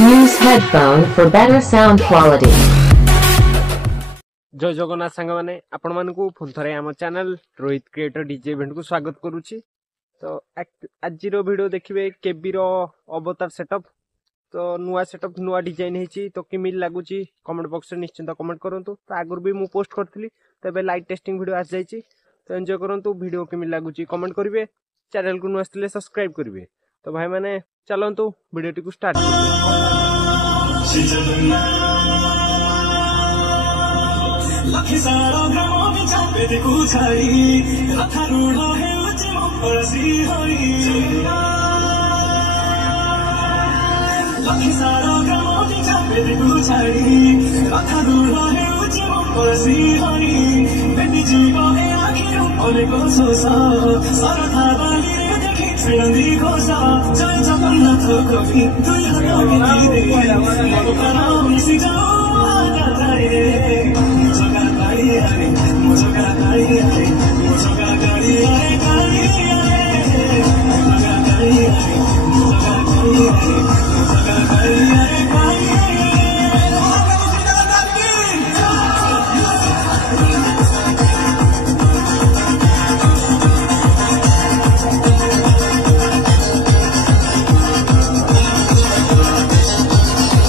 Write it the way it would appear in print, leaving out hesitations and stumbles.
Use headphone for better sound quality. जय जगन्नाथ सांग माने आपण मानकू पुन थरे आम channel Rohit creator DJ event को स्वागत करूची। तो आज रो वीडियो देखिबे केबी रो अवतार सेटअप। तो नुआ सेटअप नुआ डिजाइन हेची तो किमिल लागुची कमेंट बॉक्स रे निश्चित कमेंट करंतु। तो आगुर भी मु पोस्ट करथली तो एबे लाइव टेस्टिंग वीडियो आ जाईची तो एन्जॉय करंतु। वीडियो किमिल लागुची कमेंट करिवे, चैनल को नुआ आस्तिले सब्सक्राइब करिवे। तो भाई माने चलंतु वीडियो को स्टार्ट लखी सारा ग्रामों में चापे देखो छाई रथा रूढ़ो है उच्च मुखरसी होई लखी सारा ग्रामों में चापे देखो छाई रथा रूढ़ो है उच्च मुखरसी होई बेटी जीवो है आखिर ओले को सोसा सारा थावाली रे देखी श्रीनंदी घोषा जय जगन्नाथ कवि दुई हरा के दे मगो कराम सी जाओ आगा जाए मुझे